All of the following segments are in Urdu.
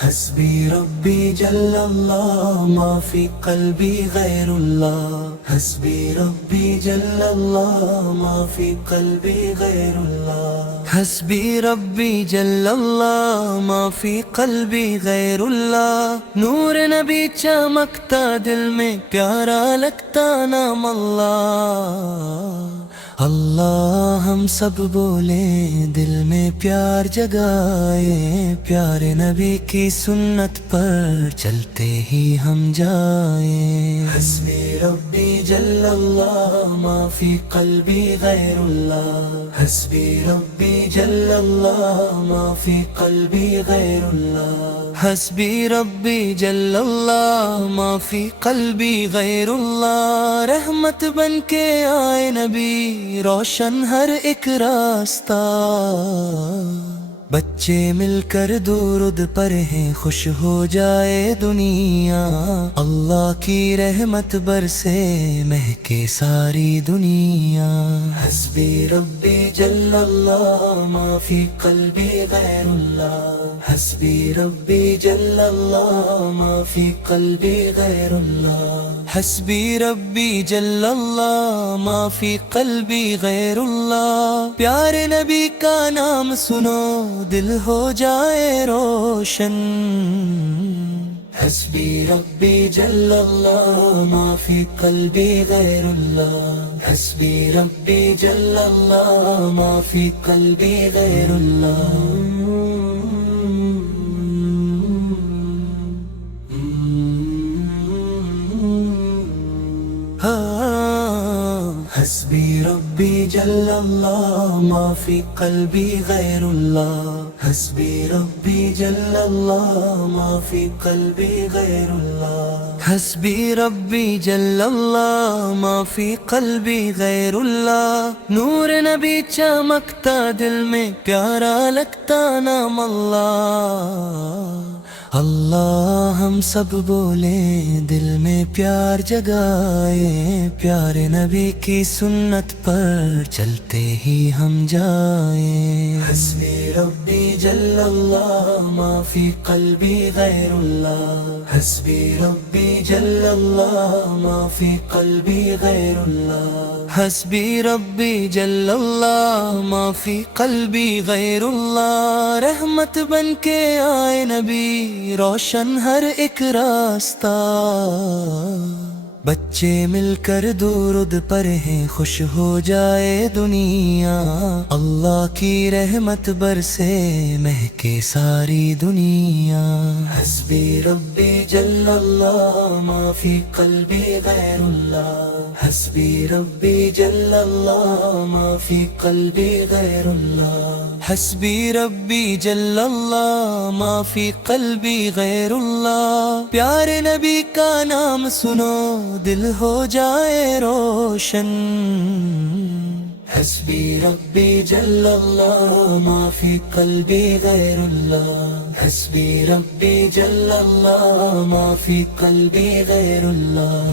حسبي ربي جل الله ما في قلبي غير الله. حسبي ربي جل الله ما في قلبي غير الله. حسبي ربي جل الله ما في قلبي غير الله. نور نبی چمکتا دل میں پیارا لگتا نام اللہ. اللہ ہم سب بولیں دل میں پیار جگائے، پیارے نبی کی سنت پر چلتے ہی ہم جائیں. حسبی ربی جل اللہ ما فی قلبی غیر اللہ. حسبی ربی جل اللہ ما فی قلبی غیر اللہ. حسبی ربی جل اللہ ما فی قلبی غیر اللہ. رحمت بن کے آئے نبی، روشن ہر ایک راستہ. بچے مل کر درود پڑھیں، خوش ہو جائے دنیا. اللہ کی رحمت برسے، مہکے ساری دنیا. حسبی ربی جل اللہ ما فی قلبی غیر اللہ. حسبی ربی جل اللہ ما فی قلبی غیر اللہ. حسبی ربی جل اللہ ما فی قلبی غیر اللہ. پیارے نبی کا نام سنو، دل ہو جائے روشن. حسبی ربی جل اللہ ما فی قلبی غیر اللہ. حسبی ربی جل اللہ ما فی قلبی غیر اللہ. حسبی ربی جل اللہ ما فی قلبی غیر اللہ. حسبی ربی جل اللہ ما فی قلبی غیر اللہ. حسبی ربی جل اللہ ما فی قلبی غیر اللہ. نور نبی چمکتا دل میں پیارا لگتا نام اللہ. اللہ ہم سب بولیں دل میں پیار جگائے، پیارے نبی کی سنت پر چلتے ہی ہم جائیں. حسبی ربی جل اللہ ما فی قلبی غیر اللہ. حسبی ربی جل اللہ ما فی قلبی غیر اللہ. حسبی ربی جل اللہ ما فی قلبی غیر اللہ. رحمت بن کے آئے نبی، روشن ہر ایک راستہ. بچے مل کر درود پڑھیں، خوش ہو جائے دنیا. اللہ کی رحمت برسے، مہکے ساری دنیا. حسبی ربی جل اللہ ما فی قلبی غیر اللہ. حسبی ربی جل اللہ ما فی قلبی غیر اللہ. حسبی ربی جل اللہ ما فی قلبی غیر اللہ. پیارے نبی کا نام سنو، دل ہو جائے روشن. حسبی ربی جل اللہ ما فی قلبی غیر اللہ. حسبی ربی جل اللہ ما فی قلبی غیر اللہ.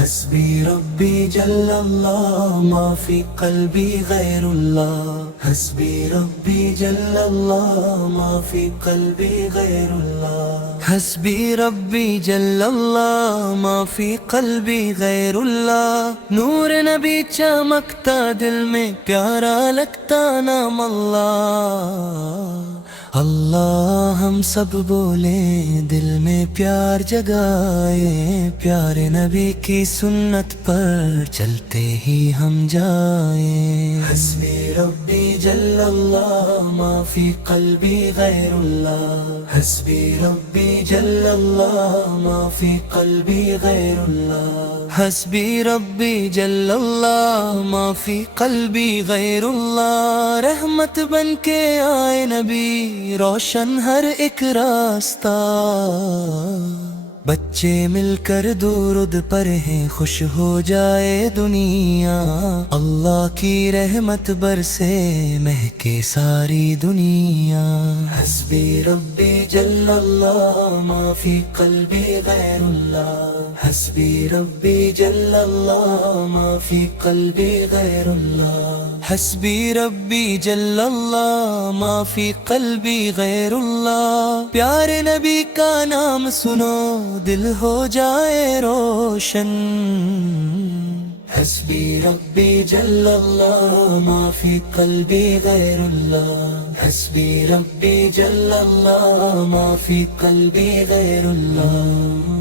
حسبی ربی جل اللہ ما فی قلبی غیر اللہ. حسبی ربی جل اللہ ما فی قلبی غیر اللہ. حسبی ربی جل اللہ ما فی قلبی غیر اللہ. نور نبی چمکتا دل میں پیارا لگتا نام اللہ. اللہ ہم سب بولیں دل میں پیار جگائے، پیارے نبی کی سنت پر چلتے ہی ہم جائیں. حسبی ربی جل اللہ ما فی قلبی غیر اللہ. حسبی ربی جل اللہ ما فی قلبی غیر اللہ. حسبی ربی جل اللہ ما فی قلبی غیر اللہ. رحمت بن کے آئے نبی، روشن ہر ایک راستہ. بچے مل کر درود پڑھیں خوش ہو جائے دنیا، اللہ کی رحمت برسے مہکے ساری دنیا۔ حسبی ربی جل اللہ ما فی قلبی غیر اللہ، حسبی ربی جل اللہ ما فی قلبی غیر اللہ، حسبی ربی جل اللہ ما فی قلبی غیر اللہ۔ پیارے نبی کا نام سنو دل ہو جائے روشن، حسبی ربی جل اللہ ما فی قلبی غیر اللہ، حسبی ربی جل اللہ ما فی قلبی غیر اللہ۔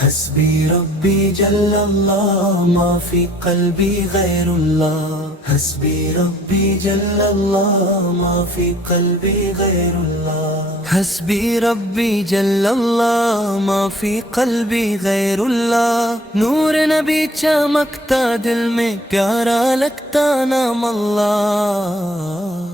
حسبی ربی جل اللہ ما فی قلبی غیر اللہ، حسبی ربی جل اللہ ما فی قلبی غیر اللہ، حسبی ربی جل اللہ ما فی قلبی غیر اللہ۔ نور نبی چمکتا دل میں پیارا لگتا نام اللہ،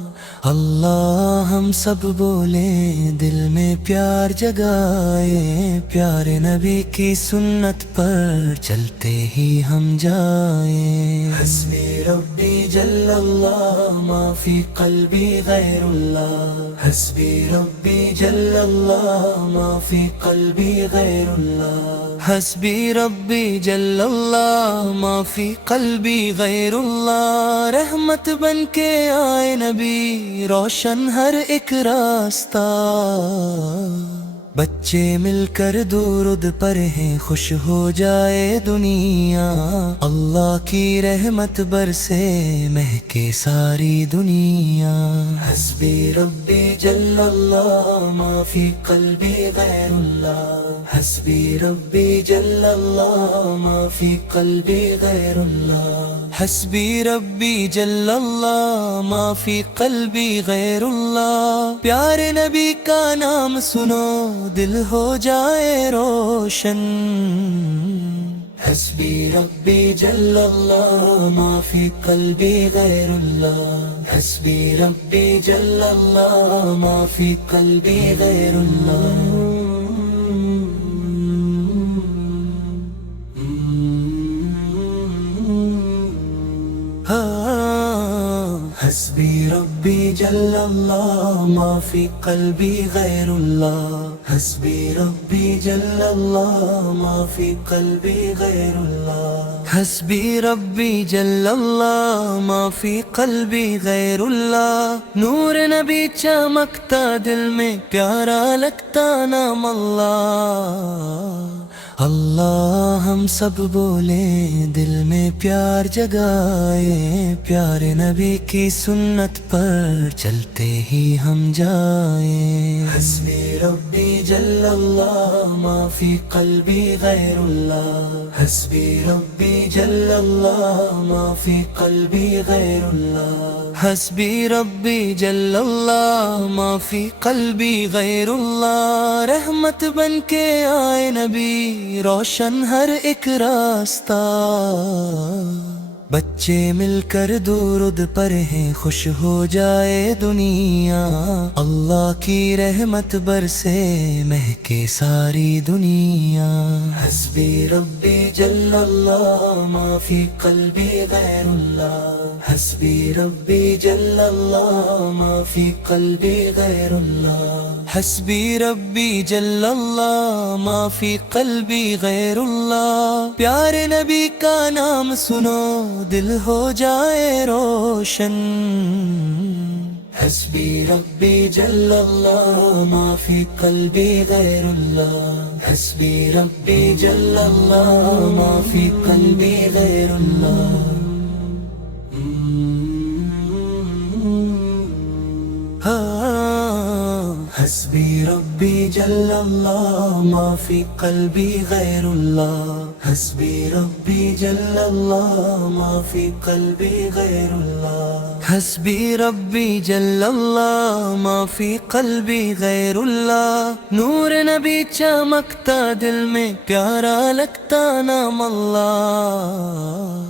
اللہ ہم سب بولیں دل میں پیار جگائے، پیارے نبی کی سنت پر چلتے ہی ہم جائیں۔ حسبی ربی جل اللہ ما فی قلبی غیر اللہ، حسبی ربی جل اللہ ما فی قلبی غیر اللہ، حسبی ربی جل اللہ ما فی قلبی غیر اللہ۔ رحمت بن کے آئے نبی روشن ہر ایک راستہ، بچے مل کر درود پڑھیں خوش ہو جائے دنیا، اللہ کی رحمت برسے مہکے ساری دنیا۔ حسبی ربی جل اللہ ما فی قلبی غیر اللہ، حسبی ربی جل اللہ ما فی قلبی غیر اللہ، حسبی ربی جل اللہ ما فی قلبی غیر اللہ۔ پیارے نبی کا نام سنو دل ہو جائے روشن، حسبی ربی جل اللہ ما فی قلبی غیر اللہ، حسبی ربی جل اللہ ما فی قلبی غیر اللہ۔ حسبی ربی جل اللہ ما فی قلبی غیر اللہ، حسبی ربی جل اللہ ما فی قلبی غیر اللہ، حسبی ربی جل اللہ ما فی قلبی غیر اللہ۔ نور نبی چمکتا دل میں پیارا لگتا نام اللہ، اللہ ہم سب بولیں دل میں پیار جگائے، پیارے نبی کی سنت پر چلتے ہی ہم جائیں۔ حسبی ربی جل اللہ ما فی قلبی غیر اللہ، حسبی ربی جل اللہ ما فی قلبی غیر اللہ، حسبی ربی جل اللہ ما فی قلبی غیر اللہ۔ رحمت بن کے آئے نبی روشن ہر ایک راستہ، بچے مل کر درود پڑھیں خوش ہو جائے دنیا، اللہ کی رحمت برسے مہکے ساری دنیا۔ حسبی ربی جل اللہ ما فی قلبی غیر اللہ، حسبی ربی جل اللہ ما فی قلبی غیر اللہ، حسبی ربی جل اللہ ما فی قلبی غیر اللہ۔ پیارے نبی کا نام سنو دل ہو جائے روشن، حسبی ربی جل اللہ ما فی قلبی غیر اللہ، حسبی ربی جل اللہ ما فی قلبی غیر اللہ۔ حسبی ربی جل اللہ ما فی قلبی غیر اللہ، حسبی ربی جل اللہ ما فی قلبی غیر اللہ، حسبی ربی جل اللہ ما فی قلبی غیر اللہ۔ نور نبی چمکتا دل میں پیارا لگتا نام اللہ،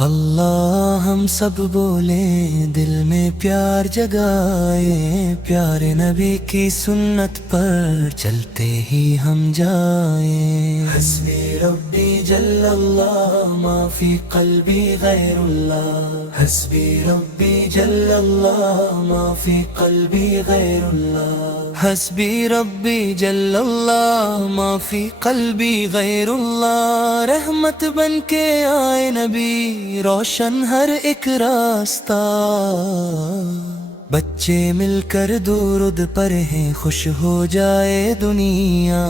اللہ ہم سب بولیں، دل میں پیار جگائے، پیارے نبی کی سنت پر چلتے ہی ہم جائیں۔ حسبی ربی جل اللہ ما فی قلبی غیر اللہ، حسبی ربی جل اللہ ما فی قلبی غیر اللہ، حسبی ربی جل اللہ ما فی قلبی غیر اللہ۔ رحمت بن کے آئے نبی، روشن ہر ایک راستہ، بچے مل کر درود پڑھیں، خوش ہو جائے دنیا،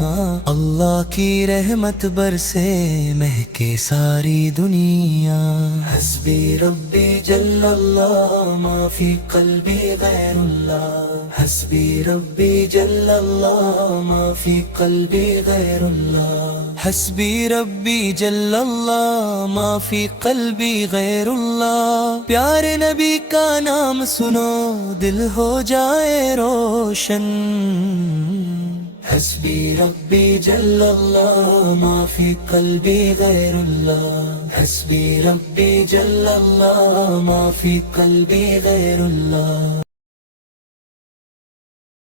اللہ کی رحمت برسے، مہکے ساری دنیا۔ حسبی ربی جل اللہ ما فی قلبی غیر اللہ، حسبی ربی جل اللہ ما فی قلبی غیر اللہ، حسبی ربی جل اللہ ما فی قلبی غیر اللہ۔ پیارے نبی کا نام سنو، دل ہو جائے روشن، حسبی ربی جل اللہ ما فی قلبی غیر اللہ، حسبی ربی جل اللہ ما فی قلبی غیر اللہ۔